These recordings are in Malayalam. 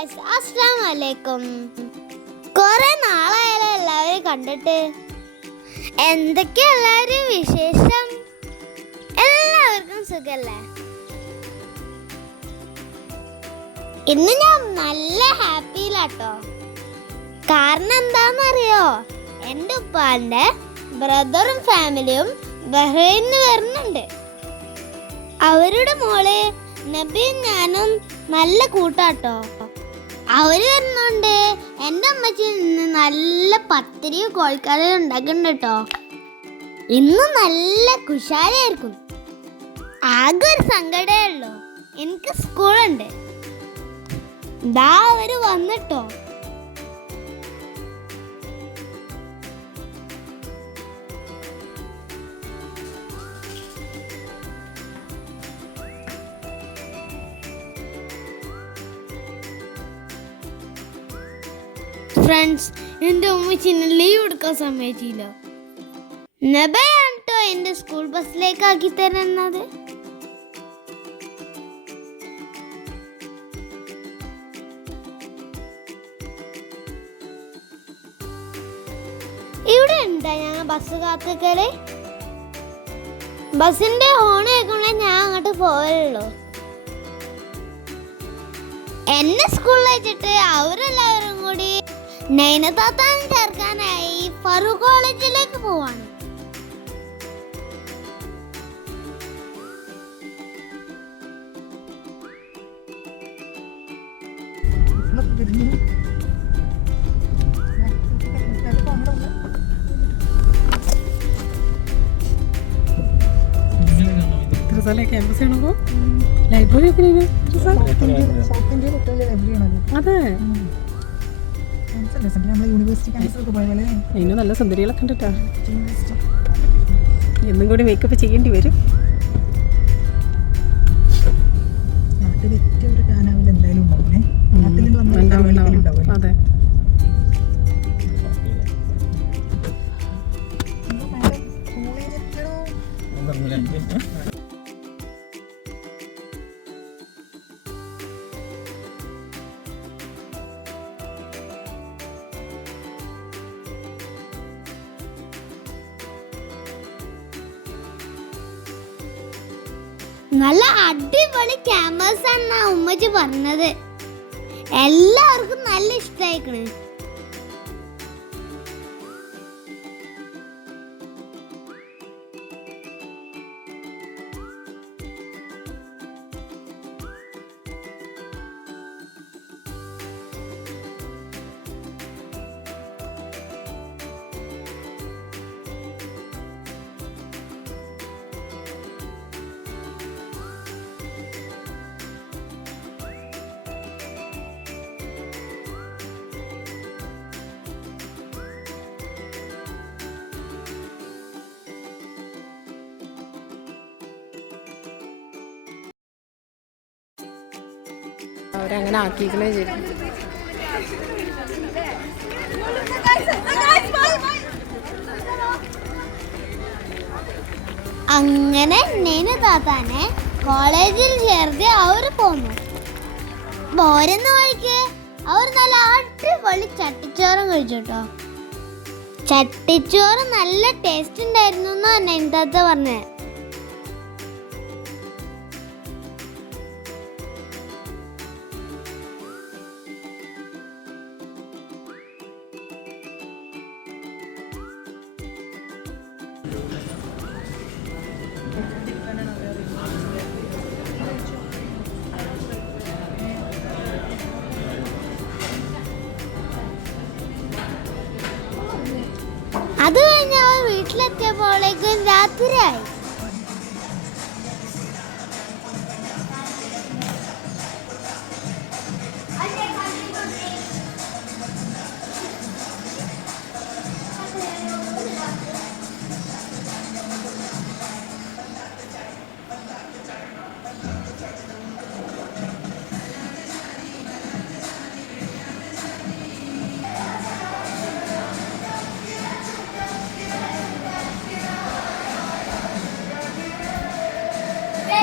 ഗായ്സ്, അസ്സലാമു അലൈക്കും. കുറെ നാളായാലോ എല്ലാവരും കണ്ടിട്ട്. എന്തൊക്കെയാ എല്ലാവരും വിശേഷം? എല്ലാവർക്കും സുഖല്ലേ? ഇന്ന് ഞാൻ നല്ല ഹാപ്പിയിലാട്ടോ. കാരണം എന്താണെന്നറിയോ? എൻ്റെ ഉപ്പാന്റെ ബ്രദറും ഫാമിലിയും ബഹ്റൈനിൽ വരുന്നുണ്ട്. അവരുടെ മോള് നബിയും ഞാനും നല്ല കൂട്ടാട്ടോ. അവര് വരുന്നുണ്ട്. എൻ്റെ അമ്മച്ചി ഇന്ന് നല്ല പത്തിരിയും കോഴിക്കറിയും ഉണ്ടാക്കുന്നുണ്ട് കേട്ടോ. ഇന്ന് നല്ല കുശാലായിരിക്കും. ആകെ ഒരു സങ്കടമേ ഉള്ളൂ, എനിക്ക് സ്കൂളുണ്ട്. ദാ അവര് വന്നിട്ടോ. ഫ്രണ്ട്സ്, എൻ്റെ ഉമ്മച്ചിന് ലീവ് എടുക്കാൻ സമ്മതിച്ചില്ല. നബയാണ് കേട്ടോ എൻ്റെ സ്കൂൾ ബസ്സിലേക്ക് ആക്കി തരുന്നത്. ഇവിടെ ഉണ്ടാ ഞങ്ങൾ ബസ് കാത്തുക്കല്. ബസ്സിന്റെ ഹോൺ കേൾക്കുമ്പോഴേ ഞാൻ അങ്ങോട്ട് പോവുള്ളൂ. എന്നെ സ്കൂളിൽ വെച്ചിട്ട് അവരെല്ലാവരും കൂടി നൈനത്താത്താൻ ചേർക്കാനായി ഫറൂഖ് കോളേജിലേക്ക് പോവാണ്. ക്യാമ്പസ് ആണോ? ലൈബ്രറി ഒക്കെ അതെ, അതിന് നല്ല സുന്ദരികളൊക്കെ ഉണ്ട് കേട്ടോ. എന്നും കൂടി മേക്കപ്പ് ചെയ്യേണ്ടി വരും. അതെ, നല്ല അടിപൊളി ക്യാമ്പസ് ആണെന്നാ ഉമ്മച്ചി പറഞ്ഞത്. എല്ലാവർക്കും നല്ല ഇഷ്ടമായിക്കണ്. അവരങ്ങനെ ആക്കിക്കണേ ചെയ്തു. അങ്ങനെ നെയ്ന താത്താനെ കോളേജിൽ ചേർത്ത് അവർ പോന്നു. പോരുന്ന വഴിക്ക് അവർ നല്ല അടിപൊളി ചട്ടിച്ചോറും കഴിച്ചു കേട്ടോ. ചട്ടിച്ചോറ് നല്ല ടേസ്റ്റ് ഉണ്ടായിരുന്നു എന്നാ നെയ്ന താത്ത പറഞ്ഞേ. അത് കഴിഞ്ഞ് അവർ വീട്ടിലെത്തിയപ്പോഴേക്കും രാത്രിയായി.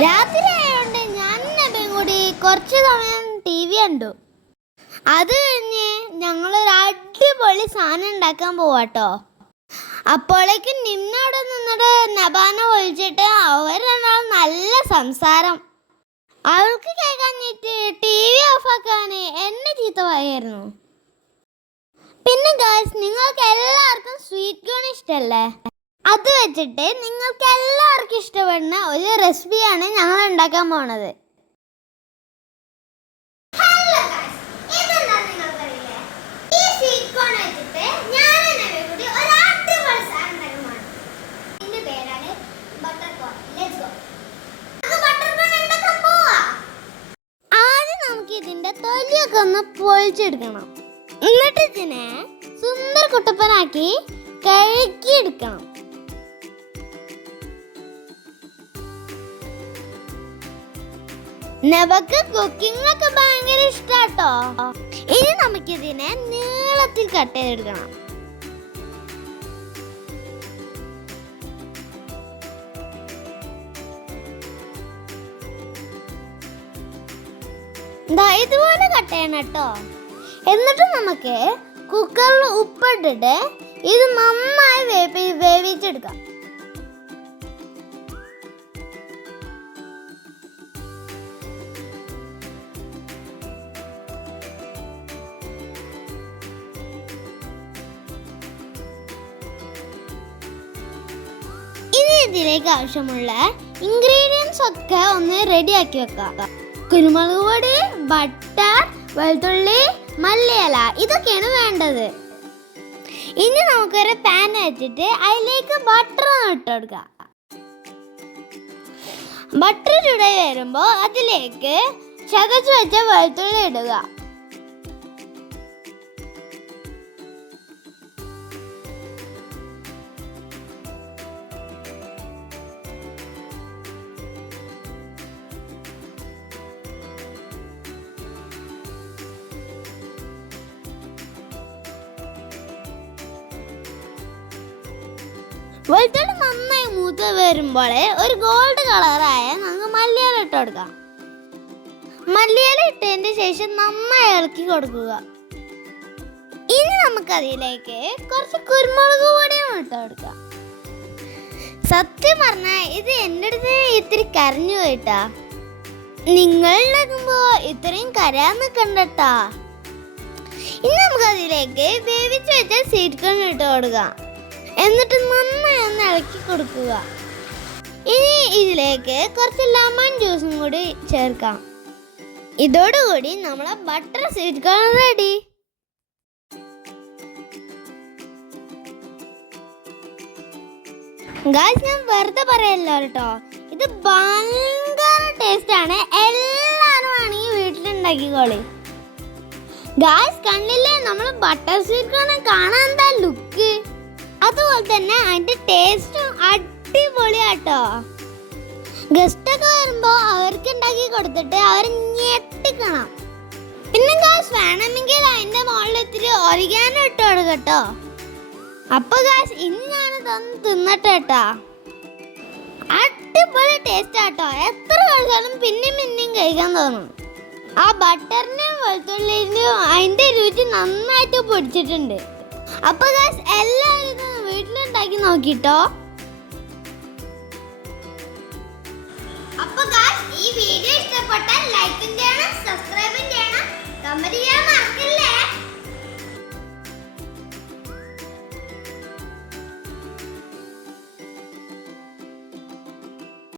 രാത്രി ആയതുകൊണ്ട് ഞാൻ നബിയും കൂടി കുറച്ച് സമയം TV കണ്ടു. അത് കഴിഞ്ഞ് ഞങ്ങളൊരു അടിപൊളി സാധനം ഉണ്ടാക്കാൻ പോവാട്ടോ. അപ്പോഴേക്കും നിമ്ന അവിടെ നിന്നിട്ട് നബാനെ വിളിച്ചിട്ട് അവരെന്നാൾ നല്ല സംസാരം. അവൾക്ക് കേൾക്കാഞ്ഞിട്ട് TV ഓഫാക്കാന് എന്നെ ചീത്ത പറയായിരുന്നു. പിന്നെ ഗൈസ്, നിങ്ങൾക്ക് എല്ലാവർക്കും സ്വീറ്റ് കോൺ ഇഷ്ടമല്ലേ? അത് വെച്ചിട്ട് നിങ്ങൾക്ക് എല്ലാവർക്കും ഇഷ്ടപ്പെടുന്ന ഒരു റെസിപ്പിയാണ് ഞങ്ങൾ ഉണ്ടാക്കാൻ പോണത്. ആദ്യം നമുക്ക് ഇതിന്റെ തൊലിയൊക്കെ ഒന്ന് പൊളിച്ചെടുക്കണം. എന്നിട്ട് ഇതിനെ സുന്ദര കുട്ടപ്പനാക്കി കഴുകിയെടുക്കണം. നബക്ക് കുക്കിംഗ് ഒക്കെ ഭയങ്കര ഇഷ്ടാട്ടോ. ഇനി നമുക്കിതിനെ നീളത്തിൽ കട്ട് ചെയ്തെടുക്കണം. ഇതുപോലെ കട്ട് ചെയ്യണം കേട്ടോ. എന്നിട്ട് നമുക്ക് കുക്കറിൽ ഉപ്പിട്ടിട്ട് ഇത് നന്നായി വേവിച്ചെടുക്കാം. ഇനി ഇതിലേക്ക് ആവശ്യമുള്ള ഇൻഗ്രീഡിയൻസ് ഒക്കെ ഒന്ന് റെഡിയാക്കി വെക്കാം. കുരുമുളക് പൊടി, ബട്ടർ, വെളുത്തുള്ളി, മല്ലിയില, ഇതൊക്കെയാണ് വേണ്ടത്. ഇനി നമുക്കൊരു പാൻ വെച്ചിട്ട് അതിലേക്ക് ബട്ടർ ഇട്ട് കൊടുക്കുക. ബട്ടർ ചൂടായി വരുമ്പോൾ അതിലേക്ക് ചതച്ച് വെച്ച വെളുത്തുള്ളി ഇടുക. വെളുത്തുള്ളി നന്നായി മൂത്ത് വരുമ്പോൾ ഒരു ഗോൾഡ് കളറായ നമുക്ക് മല്ലിയില ഇട്ട് കൊടുക്കാം. മല്ലിയില ഇട്ടതിന് ശേഷം നന്നായി ഇളക്കി കൊടുക്കുക. ഇനി നമുക്കതിലേക്ക് കുറച്ച് കുരുമുളക് പൊടിയും ഇട്ട് കൊടുക്കാം. സത്യം പറഞ്ഞാൽ ഇത് എൻ്റെ അടുത്ത് ഇത്തിരി കരഞ്ഞു പോയിട്ടാ. നിങ്ങൾ ഉണ്ടാക്കുമ്പോ ഇത്രയും കരയാൻ നിൽക്കണ്ടട്ടാ. ഇനി നമുക്കതിലേക്ക് വേവിച്ച് വെച്ച സ്വീറ്റ് കോൺ ഇട്ട് കൊടുക്കാം. എന്നിട്ട് നന്നായി ഒന്ന് ഇളക്കി കൊടുക്കുക. ഇനി ഇതിലേക്ക് കുറച്ച് ലെമൺ ജ്യൂസും കൂടി ചേർക്കാം. ഇതോടുകൂടി നമ്മളെ butter sweet corn ready. Guys, ഞാൻ വെറുതെ പറയല്ലോ കേട്ടോ, ഇത് ഭയങ്കര ടേസ്റ്റ് ആണ്. എല്ലാവരും ആണെങ്കിൽ വീട്ടിലുണ്ടാക്കിക്കോളി. ഗായ്സ്, കണ്ടില്ലേ നമ്മൾ ബട്ടർ സ്വീറ്റ് കോൺ കാണാൻ എന്താ ലുക്ക്. അതുപോലെ തന്നെ അതിന്റെ ടേസ്റ്റും അടിപൊളിയാട്ടോ. ഗസ്റ്റ് ഒക്കെ വരുമ്പോ അവർക്ക് ഉണ്ടാക്കി കൊടുത്തിട്ട് അവർ ഞെട്ടിക്കണം. പിന്നെ ഗായ്സ്, വേണമെങ്കിൽ അതിന്റെ മുകളിൽ ഇത്തിരി ഒറിഗാനോ ഇട്ട് കൊടുക്കട്ടോ. അപ്പൊ ഗായ്സ്, ഇനി ഞാനിതൊന്ന് തിന്നട്ടെട്ടാ. അടിപൊളി ടേസ്റ്റ് ആട്ടോ. എത്ര കഴിച്ചാലും പിന്നെയും കഴിക്കാൻ തോന്നും. ആ ബട്ടറിന്റെയും വെളുത്തുള്ളിന്റെയും അതിന്റെ രുചി നന്നായിട്ട് പിടിച്ചിട്ടുണ്ട്. അപ്പൊ ഗായ്സ്, എല്ലാവരും വീട്ടിലുണ്ടാക്കി നോക്കിട്ടോ. അപ്പൊ ഗായ്സ്, ഈ വീഡിയോ ഇഷ്ടപ്പെട്ടാൽ ലൈക്ക് ചെയ്യണം, സബ്സ്ക്രൈബ് ചെയ്യണം.